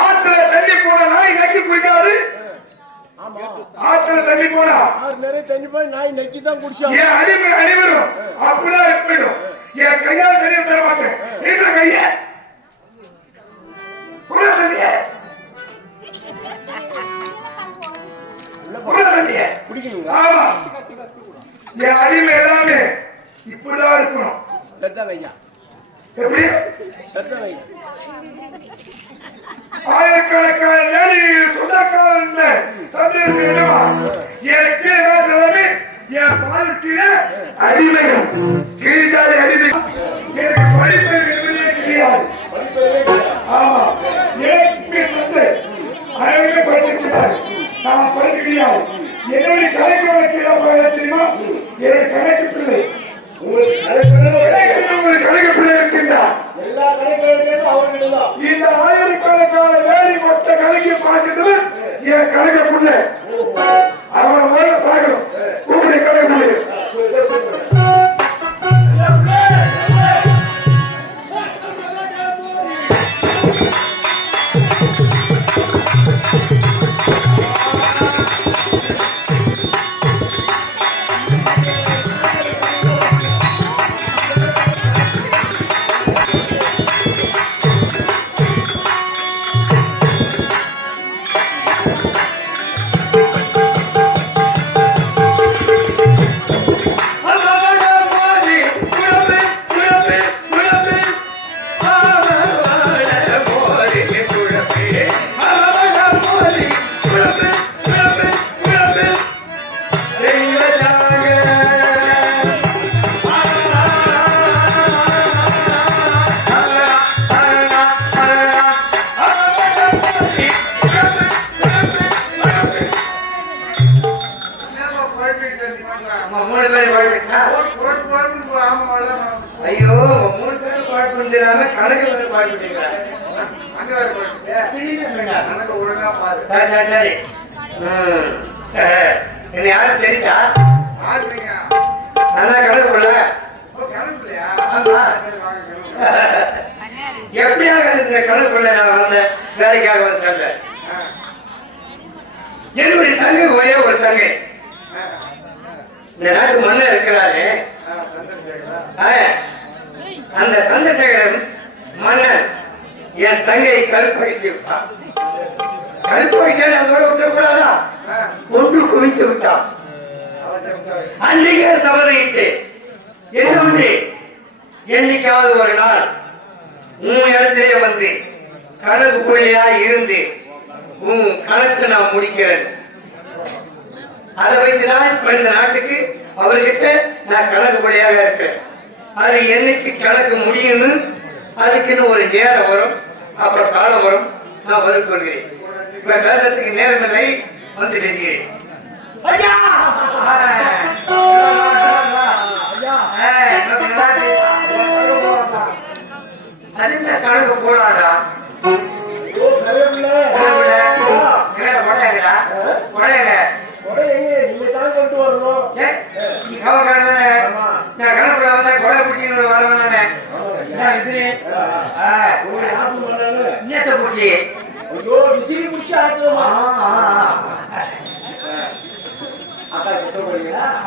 ஆத்துல தண்ணி போன நாய் நக்கி குடிக்காது. ஆத்துல தண்ணி போனா நிறைய தண்ணி போய் நாய் நக்கி தான் குடிச்சா அடிவரும் அப்படிதான் இருக்கணும். என் கையால் தண்ணி தர மாட்டேன். என்ற கைய குடிக்கணும். ஆமா, என் அடிமை எல்லாமே இப்படிதான் இருக்கணும். சட்டம் ஐயா, எப்படி சட்டம் ஐயா. ஆயிரக்கணக்கான சொந்தக்காரன் சந்தேகம் எனக்கு என் பாலத்தில அடிமைகள் கீழ்த்தாடி அடிமைகள் எனக்கு படிப்பை கிடையாது. ஆமா, எனக்கு வந்து அனைவருமே படிச்சிருக்கிறார். நான் படிக்க கிடையாது. என்னுடைய கணக்கு வழக்கு தெரியுமா? என்னுடைய கணக்கு பிள்ளை கணக்கு பிள்ளை இருக்கின்றார். எல்லா கணக்கு அவர்கள் இந்த ஆயிரக்கணக்கான வேலை மொத்த கணக்கை பார்க்கிட்டு என் கணக்கு பிள்ளை அவனை முதல்ல பார்க்கணும். உங்களுடைய கணக்கு பிள்ளை ஐயோ 3 பேர் பாட்டு வந்துடாம கணக்கு வந்து பாட்டு ஒழுங்கா பாரு. சரி என்ன யாரும் தெரிஞ்சா நல்லா கணக்குள்ள எப்படியாக இந்த கணக்குள்ள நான் வந்த வேலைக்காக வந்தாங்க. என்னுடைய தங்கை ஒரே ஒரு தங்கை இந்த நாட்டு மன்னர் இருக்கிறாரு. அந்த சந்திரசேகரன் மன்னன் என் தங்கை கருப்படித்து விட்டான். கருப்படிச்சா அதோட விட்டக்கூடாதா? ஒன்று குவித்து விட்டான். அன்றைக்கே சபதையிட்டு என்னுடைய என்னைக்காவது ஒரு நாள் உன் இடத்திலே வந்து கணக்கு புள்ளியா இருந்து உன் கணக்கு நான் முடிக்கிறேன். அதை வைத்துதான் இப்ப இந்த நாட்டுக்கு அவர்கிட்ட நான் கணக்கு படியாக இருக்கேன். அது என்னைக்கு கணக்கு முடியும்னு அதுக்குன்னு ஒரு நேரம் வரும், அப்புறம் காலம் வரும். நான் வருக் கொள்கிறேன். இப்ப பேசுறதுக்கு நேரம் இல்லை, வந்து பேசுகிறேன். அது கணக்கு போடாடா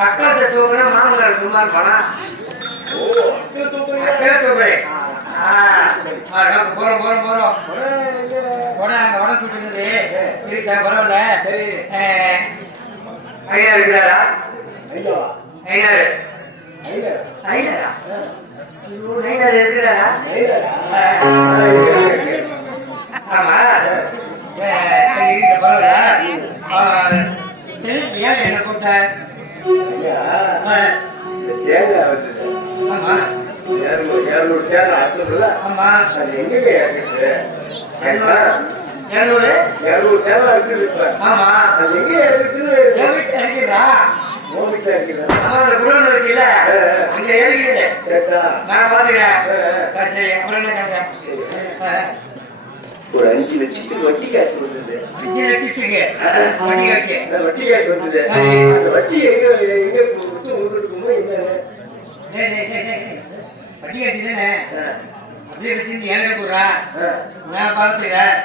அக்கா தூக்குற மாமனார் சுமார் பணம் போறோம் போறோம் போறோம் வடை சுட்டுறது இருக்கா? பரவாயில்ல. சரி, ஐயா இருக்கிறாரா? ஐநர் ஐநரா ஐநர் இருக்கிறாரா? ஆமா, பரவாயில்ல. ஏன் என்ன கூப்பிட்ட? ஆமா, 200 தேங்காய் ஆச்சுல. ஆமா, எங்க 200 தேங்காய் ஆச்சு. ஆமா, எங்க இருக்கிறா? மூவிட்ட இருக்கிறா? ஆமா, அந்த குடோன்ல இருக்குல்ல, அங்க ஏறிக்கிட்டு. சரிடா, நான் பாத்துக்கிறேன். சரி, அப்புறம் என்ன ஒரு 5 லட்சத்துக்கு வட்டி காசு கொடுத்தது. 5 லட்சத்துக்கு வட்டி காசு? வட்டி காசு கொடுத்தது. அந்த வட்டி எங்க பட்டிகாட்டி தானே அப்படியே வச்சு ஏழை கூடுறா நான் பார்த்துக்கிறேன்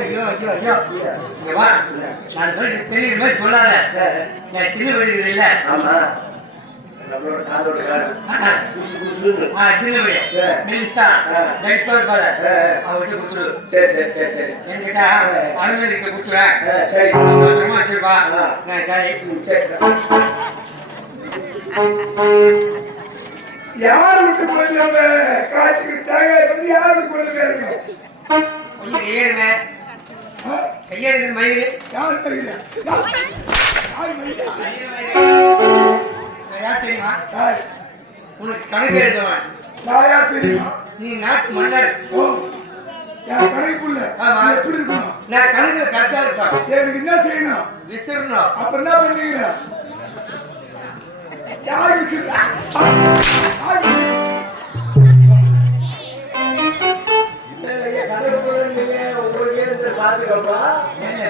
ஐயோ ஐயோ ஐயோ இங்க வா நான் தெரியுற மாதிரி சொல்லாத என் சின்ன வீடு இல்லை சின்ன வீடு மெலிசா லைட் பாரு அவர்கிட்ட கொடுத்துரு என்கிட்ட அனுமதிக்க கொடுத்துருவேன் சரி பத்திரமா வச்சிருப்பா சரி யாருக்கு குழந்தை காய்ச்சிக்கு தேங்காய் வந்து யாருக்கு குழந்தை இருக்கணும் கையெழுங்க கையெழுங்க மயிறு யார் மயில யார் தெரியுமா உனக்கு கணக்கு எழுதுவன் யாரா தெரியுமா நீ நாட்டு மன்னர் என் கணக்குள்ள எப்படி இருக்கணும் நான் கணக்குல கரெக்டா இருப்பேன் எனக்கு என்ன செய்யணும் விசிறணும் அப்புறம் என்ன பண்ணுவீங்க யார் விசிறு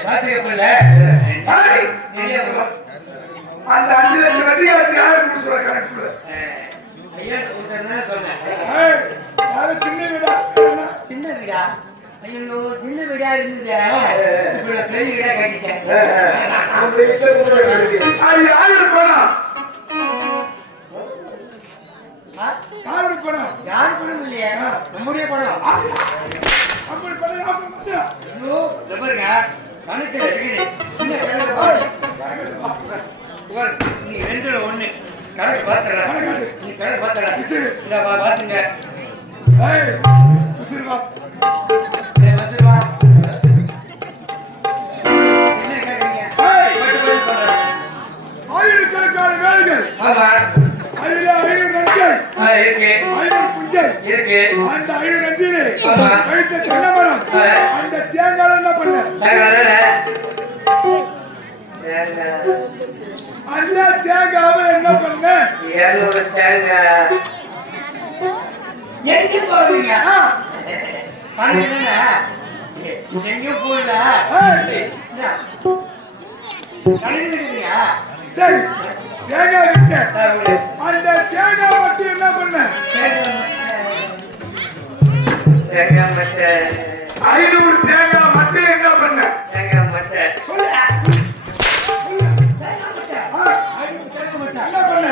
சாத்தியப்படல அந்த 5 லட்சம் வட்டி காசு யாருக்கு சொல்ற கணக்குள்ள ஐயா சொன்னேன் சின்ன வீடா சின்ன வீடா ஐயோ சின்ன வீடா இருந்தது பெரிய வீடா கட்டிட்டேன் அது யாருக்கு போனோம் யாருக்கு பணம் யார் பணம் இல்லையா நம்முடைய பணம் அப்படி பண்ண ஐயோ பாருங்க கணக்கு நீ 2ல 1 கணக்கு பாத்துறேன் நீ கணக்கு பாத்துறேன் இந்த பாத்துங்க விசிறுவா வந்துருவா என்ன கேக்குறீங்க ஆயிரக்கணக்கான வேலைகள் ஆமா 500 நஞ்சல் இருக்கு 500 புஞ்சல் இருக்கு அந்த 500 நஞ்சிலே வைத்த தென்னமரம் அந்த தேங்காய் என்ன பண்ண அந்த தேங்காவை என்ன பண்ண 200 தேங்காய் எங்க போறீங்க கணக்கு எங்கேயும் போகல கணக்கு சரி தேங்காய் விட்ட அந்த தேங்காய் மட்டும் என்ன பண்ண தேங்காய் மட்டை 500 தேங்காய் மட்டும் என்ன பண்ண தேங்காய் மட்டை சொல்லு என்ன பண்ண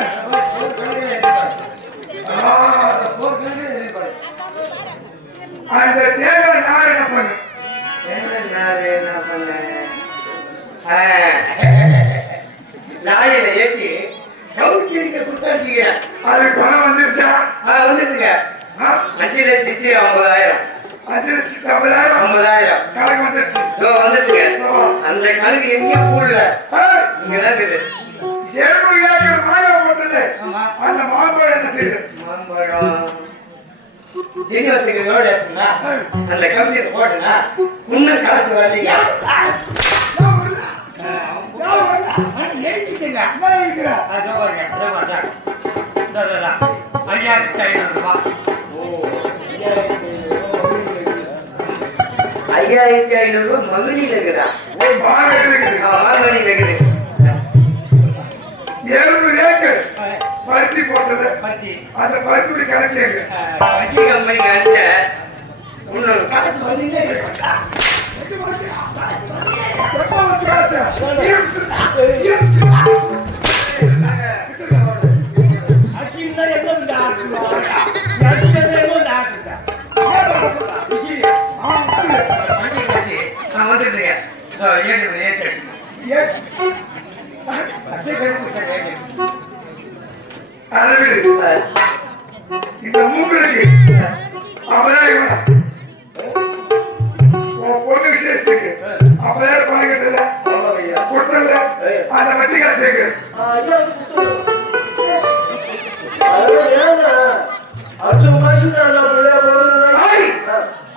அந்த தேங்காய் நான் என்ன பண்ண என்ன பண்ண லாரியில ஏற்றி கவுச்சிருக்க கொடுத்தாச்சிங்க அது பணம் வந்துருச்சா வந்துருங்க 5,50,000 5,50,000 கணக்கு வந்துருச்சு வந்துருங்க அந்த கணக்கு எங்கேயும் போடல இங்கதான் இருக்குது 700 ஏக்கர் மாயம் போட்டது அந்த மாம்பழம் என்ன செய்யுது மாம்பழம் தினத்துக்கு எப்படின்னா அந்த கம்பெனியை போட்டுனா இன்னும் காசு வரலீங்க எழுதிட்டுங்க அதான் பாருங்க அதான் பார்த்தா 5,500 ரூபாய் 5,500 ரூபாய் மகுடியில் இருக்குதா மாங்கனியில் இருக்குது 700 ஏக்கர் பருத்தி போட்டது பருத்தி அந்த பருத்தி கணக்கு இருக்கு பருத்தி கம்பெனிக்கு அடிச்ச இன்னொரு காசு வந்தீங்களே இந்த மூங்களுக்கு அவராயிரம் பொண்ணு விசேஷத்துக்கு 50,000 பணம் கட்டல கொடுத்தல அந்த வட்டி காசு இருக்கு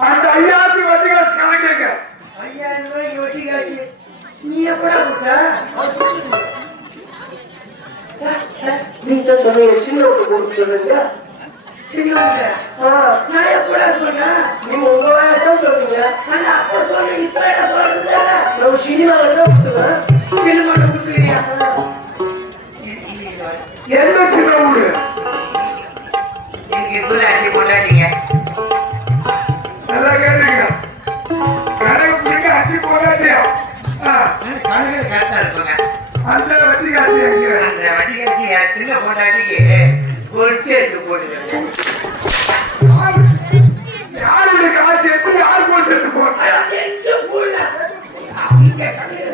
அந்த 5,000 வட்டி காசு கணக்கு 5,000 ரூபாய்க்கு வட்டி காசு நீ எப்படா கொடுத்த நீங்க சொன்னீங்க சின்னவங்க கொடுத்து சொல்லுங்க சின்னவங்க நல்லா கேட்டுருக்கீங்க. கணக்கு பிடிக்க அச்சு போடாட்டியா? கணக்குல கரெக்டா இருப்பாங்க. அந்த வட்டி காசு எங்க? அந்த வடிகட்டி சின்ன பொண்டாட்டிக்கு பொறுத்து எடுத்து போட்டுக்கிறேன். யாருடைய காசு எப்படி யாரு போட்டு எடுத்து போட்டா? எங்க போடல அவங்க கணக்குல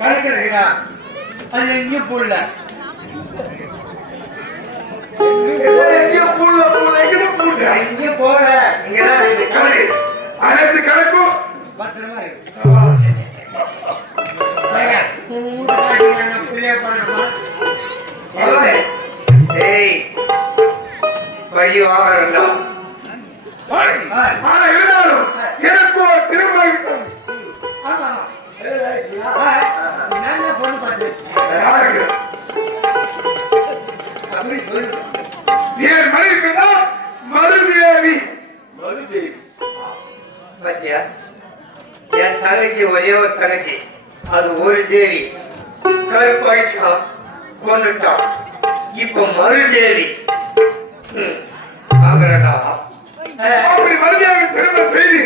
கணக்குல இருக்குதா? அது எங்கேயும் போடல. எங்கேயும் பூல பூல எங்கேயும் பூல. எங்கேயும் போகல. இங்கதான் இருக்கு கணக்கு. அனைத்து கணக்கும் பத்திரமா இருக்கு. சபாஷ். பிள்ளைய பண்ணணுமா? பரவாயில்லை. ஏய், பழி வாங்கறா. ஆனா இருந்தாலும் எனக்கு திரும்ப விட்டது. ஆமா ஆமா. நான் தான் பொண்ணு பார்த்தேன். யாருக்கு? அப்படி சொல்லு. என் மனைவிக்கு தான் மருதேவி. மருதேவி. பாத்தியா? என் தங்கச்சி ஒரே ஒரு தங்கச்சி. அது ஒரு தேவி. கருப்பாயிஷா கொண்டுட்டான். இப்ப மருதேவி. வாங்கடா. அப்படி மருதேவி திரும்ப செய்தி